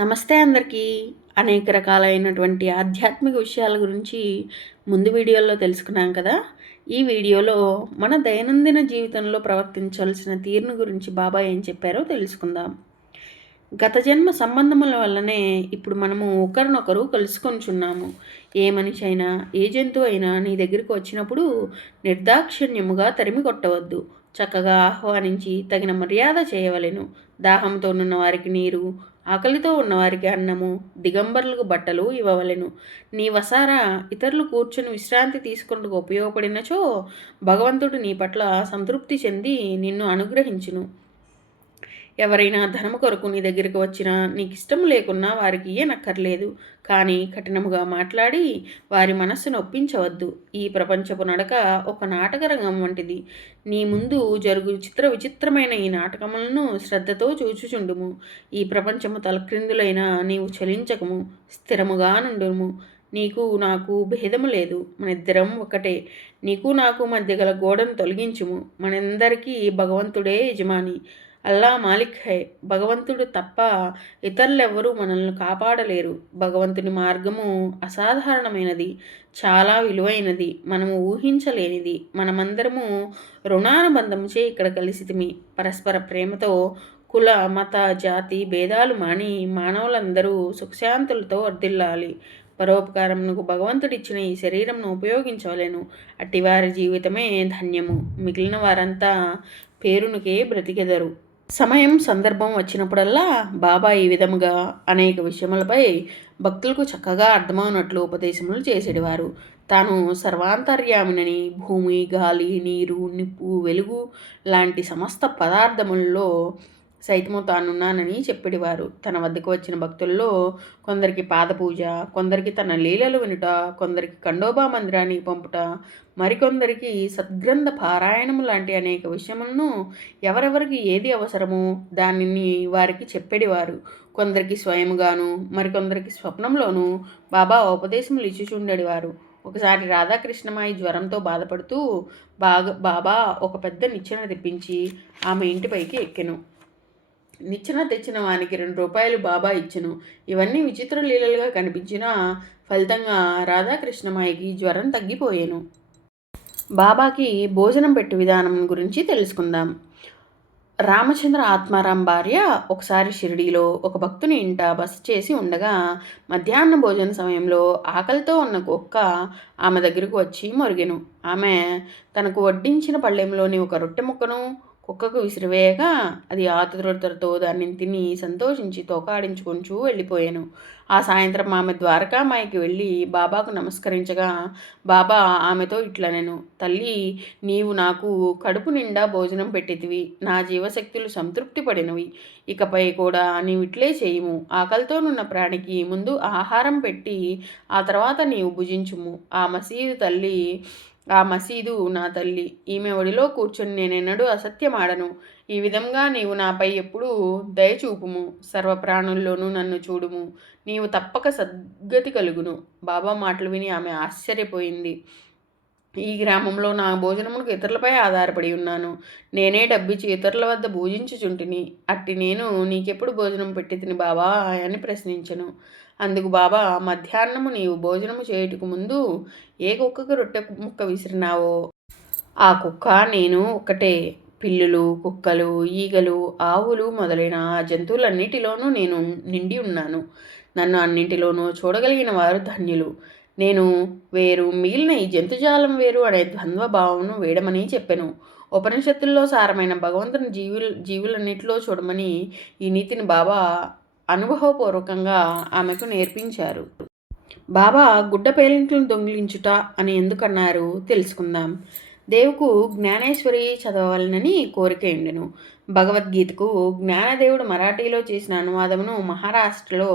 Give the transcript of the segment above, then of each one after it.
నమస్తే అందరికీ. అనేక రకాలైనటువంటి ఆధ్యాత్మిక విషయాల గురించి ముందు వీడియోలో తెలుసుకున్నాం కదా. ఈ వీడియోలో మన దైనందిన జీవితంలో ప్రవర్తించాల్సిన తీరును గురించి బాబా ఏం చెప్పారో తెలుసుకుందాం. గత జన్మ సంబంధముల వల్లనే ఇప్పుడు మనము ఒకరినొకరు కలుసుకొనిచున్నాము ఏ మనిషి అయినా ఏ జంతువు అయినా నీ దగ్గరికి వచ్చినప్పుడు నిర్దాక్షిణ్యముగా తరిమి కొట్టవద్దు. చక్కగా ఆహ్వానించి తగిన మర్యాద చేయవలెను. దాహంతో ఉన్న వారికి నీరు ఆకలితో ఉన్నవారికి అన్నము దిగంబరులకు బట్టలు ఇవ్వవలెను. నీ వసారా ఇతరులు కూర్చుని విశ్రాంతి తీసుకుంటూ ఉపయోగపడినచో భగవంతుడు నీ పట్ల సంతృప్తి చెంది నిన్ను అనుగ్రహించును. ఎవరైనా ధనము కొరకు నీ దగ్గరికి వచ్చినా నీకు ఇష్టం లేకున్నా వారికి ఇయ్యనక్కర్లేదు. కానీ కఠినముగా మాట్లాడి వారి మనస్సును ఒప్పించవద్దు. ఈ ప్రపంచపు నడక ఒక నాటక రంగం వంటిది. నీ ముందు జరుగు చిత్ర విచిత్రమైన ఈ నాటకములను శ్రద్ధతో చూచుచుండుము. ఈ ప్రపంచము తలక్రిందులైన నీవు చలించకము స్థిరముగా నుండుము. నీకు నాకు భేదము లేదు. మనిద్దరం ఒకటే. నీకు నాకు మధ్య గల గోడను తొలగించుము. మనందరికీ భగవంతుడే యజమాని. అల్లా మాలిక్ హై భగవంతుడు తప్ప ఇతరులెవ్వరూ మనల్ని కాపాడలేరు. భగవంతుని మార్గము అసాధారణమైనది చాలా విలువైనది మనము ఊహించలేనిది. మనమందరము రుణానుబంధముచే ఇక్కడ కలిసితిమి. పరస్పర ప్రేమతో కుల మత జాతి భేదాలు మాని మానవులందరూ సుఖశాంతులతో వర్ధిల్లాలి. పరోపకారమునకు భగవంతుడిచ్చిన ఈ శరీరంను ఉపయోగించవలేను. అట్టివారి జీవితమే ధన్యము. మిగిలిన వారంతా పేరునికే బ్రతికెదరు. సమయం సందర్భం వచ్చినప్పుడల్లా బాబా ఈ విధముగా అనేక విషయములపై భక్తులకు చక్కగా అర్థమవునట్లు ఉపదేశములు చేసేవారు తాను సర్వాంతర్యామినని భూమి గాలి నీరు నిప్పు వెలుగు లాంటి సమస్త పదార్థముల్లో సైతము తానున్నానని చెప్పేవారు. తన వద్దకు వచ్చిన భక్తుల్లో కొందరికి పాదపూజ కొందరికి తన లీలలు వినుట కొందరికి ఖండోబా మందిరానికి పంపుట మరికొందరికి సద్గ్రంథ పారాయణము లాంటి అనేక విషయములను ఎవరెవరికి ఏది అవసరమో దానిని వారికి చెప్పేవారు. కొందరికి స్వయముగాను మరికొందరికి స్వప్నంలోనూ బాబా ఉపదేశములు ఇచ్చుచుండేవారు ఒకసారి రాధాకృష్ణమాయి జ్వరంతో బాధపడుతూ బాగా బాబా ఒక పెద్ద నిచ్చెన తెప్పించి ఆమె ఇంటిపైకి ఎక్కెను. నిచ్చెన తెచ్చిన వానికి రెండు రూపాయలు బాబా ఇచ్చెను. ఇవన్నీ విచిత్ర లీలలుగా కనిపించినా ఫలితంగా రాధాకృష్ణమాయికి జ్వరం తగ్గిపోయాను. బాబాకి భోజనం పెట్టు విధానం గురించి తెలుసుకుందాం. రామచంద్ర ఆత్మారాం భార్య ఒకసారి షిరిడీలో ఒక భక్తుని ఇంట బస చేసి ఉండగా మధ్యాహ్న భోజన సమయంలో ఆకలితో ఉన్న కుక్క ఆమె దగ్గరకు వచ్చి మొరిగెను. ఆమె తనకు వడ్డించిన పళ్ళెంలోని ఒక రొట్టె ముక్కను కుక్కకు విసిరివేయగా అది ఆతురతతో దాన్ని తిని సంతోషించి తోకాడించుకొంచు వెళ్ళిపోయాను. ఆ సాయంత్రం ఆమె ద్వారకామాయికి వెళ్ళి బాబాకు నమస్కరించగా బాబా ఆమెతో ఇట్లనెను తల్లి నీవు నాకు కడుపు నిండా భోజనం పెట్టితివి. నా జీవశక్తులు సంతృప్తి పడినవి. ఇకపై కూడా నీవు ఇట్లే చేయము. ఆకలితోనున్న ప్రాణికి ముందు ఆహారం పెట్టి ఆ తర్వాత నీవు భుజించుము. ఆ మసీదు తల్లి ఆ మసీదు నా తల్లి. ఈమె ఒడిలో కూర్చొని నేనెన్నడూ అసత్యమాడను. ఈ విధంగా నీవు నాపై ఎప్పుడూ దయచూపుము. సర్వప్రాణుల్లోనూ నన్ను చూడుము. నీవు తప్పక సద్గతి కలుగును. బాబా మాటలు విని ఆమె ఆశ్చర్యపోయింది. ఈ గ్రామంలో నా భోజనమునకు ఇతరులపై ఆధారపడి ఉన్నాను. నేనే డబ్బిచ్చి ఇతరుల వద్ద భోజించుచుంటిని. అట్టి నేను నీకెప్పుడు భోజనం పెట్టి తిని బాబా అని ప్రశ్నించను. అందుకు బాబా మధ్యాహ్నము నీవు భోజనము చేయుటకు ముందు ఏ కుక్కకు రొట్టె ముక్క విసిరినావో? ఆ కుక్క నేను ఒకటే పిల్లులు కుక్కలు ఈగలు ఆవులు మొదలైన జంతువులన్నిటిలోనూ నేను నిండి ఉన్నాను. నన్ను అన్నింటిలోనూ చూడగలిగిన వారు ధన్యులు. నేను వేరు మిగిలిన ఈ జంతుజాలం వేరు అనే ద్వంద్వ భావమును వేయడమని చెప్పాను. ఉపనిషత్తుల్లో సారమైన భగవంతుని జీవులు జీవులన్నిటిలో చూడమని ఈ నీతిని బాబా అనుభవపూర్వకంగా ఆమెకు నేర్పించారు. బాబా గుడ్డ పేలింట్లను దొంగిలించుట అని ఎందుకన్నారు? తెలుసుకుందాం. దేవుకు జ్ఞానేశ్వరి చదవాలనని కోరిక ఉండెను భగవద్గీతకు జ్ఞానదేవుడు మరాఠీలో చేసిన అనువాదమును మహారాష్ట్రలో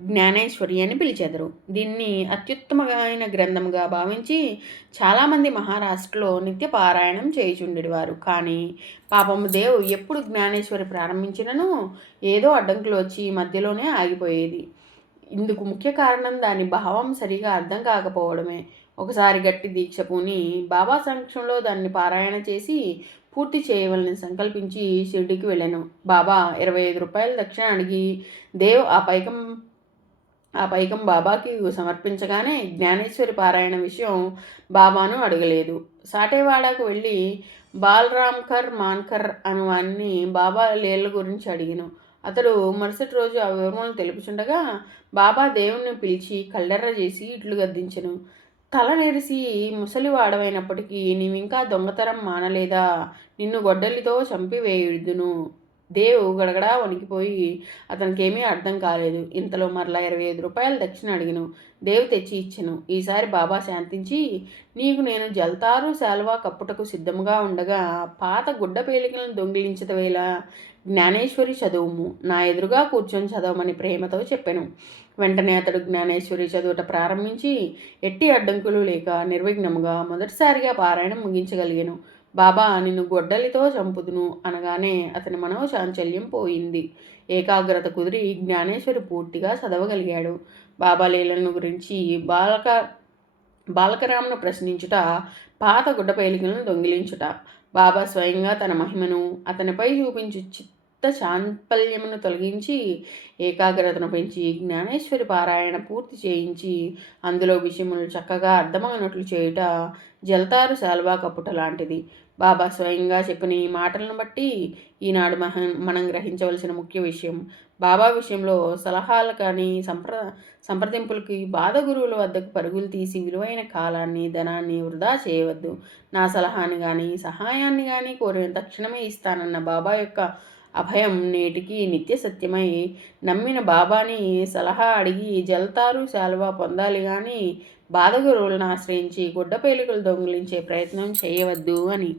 జ్ఞానేశ్వరి అని పిలిచెదరు. దీన్ని అత్యుత్తమమైన గ్రంథముగా భావించి చాలామంది మహారాష్ట్రలో నిత్య పారాయణం చేయుచుండేవారు కానీ పాపము దేవు ఎప్పుడు జ్ఞానేశ్వరి ప్రారంభించినను ఏదో అడ్డంకులు వచ్చి మధ్యలోనే ఆగిపోయేది. ఇందుకు ముఖ్య కారణం దాని భావం సరిగా అర్థం కాకపోవడమే. ఒకసారి గట్టి దీక్ష పూని బాబా సమక్షంలో దాన్ని పారాయణ చేసి పూర్తి చేయవలని సంకల్పించి షిర్డీకి వెళ్ళాను. బాబా ఇరవై ఐదు రూపాయల దక్షిణ అడిగి దేవ్ ఆ పైకం ఆ పైకం బాబాకి సమర్పించగానే జ్ఞానేశ్వరి పారాయణ విషయం బాబాను అడగలేదు. సాటేవాడకు వెళ్ళి బాలరామ్కర్ మాన్కర్ అను బాబా లీల గురించి అడిగాను. అతడు మరుసటి రోజు ఆ వివరములను తెలుపుచుండగా బాబా దేవుణ్ణి పిలిచి కళ్ళెర్ర చేసి ఇట్లు గద్దించను. తల నెరిసి ముసలివాడవైనప్పటికీ నీవింకా దొంగతనం మానలేదా? నిన్ను గొడ్డలితో చంపివేయుదును. దేవు గడగడా వణికిపోయి అతనికేమీ అర్థం కాలేదు. ఇంతలో మరలా ఇరవై ఐదు రూపాయలు దక్షిణ అడిగిను. దేవు తెచ్చి ఇచ్చెను. ఈసారి బాబా శాంతించి నీకు నేను జల్తారు శాల్వా కప్పుటకు సిద్ధముగా ఉండగా పాత గుడ్డ పేలికలను దొంగిలించదవేళ జ్ఞానేశ్వరి చదువుము. నా ఎదురుగా కూర్చొని చదవమని ప్రేమతో చెప్పాను. వెంటనే అతడు జ్ఞానేశ్వరి చదువుట ప్రారంభించి ఎట్టి అడ్డంకులు లేక నిర్విఘ్నముగా మొదటిసారిగా పారాయణం ముగించగలిగాను. బాబా నిన్ను గొడ్డలితో చంపుదును అనగానే అతని మనోచాంచల్యం పోయింది. ఏకాగ్రత కుదిరి జ్ఞానేశ్వరి పూర్తిగా చదవగలిగాడు. బాబా లీలను గురించి బాలక బాలకరామును ప్రశ్నించుట పాత గుడ్డ పేలికలను దొంగిలించుట. బాబా స్వయంగా తన మహిమను అతనిపై చూపించు చిత్త చాంపల్యమును తొలగించి ఏకాగ్రతను పెంచి జ్ఞానేశ్వరి పారాయణ పూర్తి చేయించి అందులో విషయములు చక్కగా అర్థమైనట్లు చేయుట జలతారు శాల్వా కప్పుట లాంటిది. బాబా స్వయంగా చెప్పిన ఈ మాటలను బట్టి ఈనాడు మహ మనం గ్రహించవలసిన ముఖ్య విషయం. బాబా విషయంలో సలహాలు కానీ సంప్ర సంప్రదింపులకి బాధ గురువుల వద్దకు పరుగులు తీసి విలువైన కాలాన్ని ధనాన్ని వృధా చేయవద్దు. నా సలహాని కానీ సహాయాన్ని కానీ కోరిన తక్షణమే ఇస్తానన్న బాబా యొక్క అభయం నేటికి నిత్య సత్యమై. నమ్మిన బాబాని సలహా అడిగి జల్తారు శాలువా పొందాలి కానీ బాధగురువులను ఆశ్రయించి గుడ్డ పేలికలు దొంగిలించే ప్రయత్నం చేయవద్దు అని.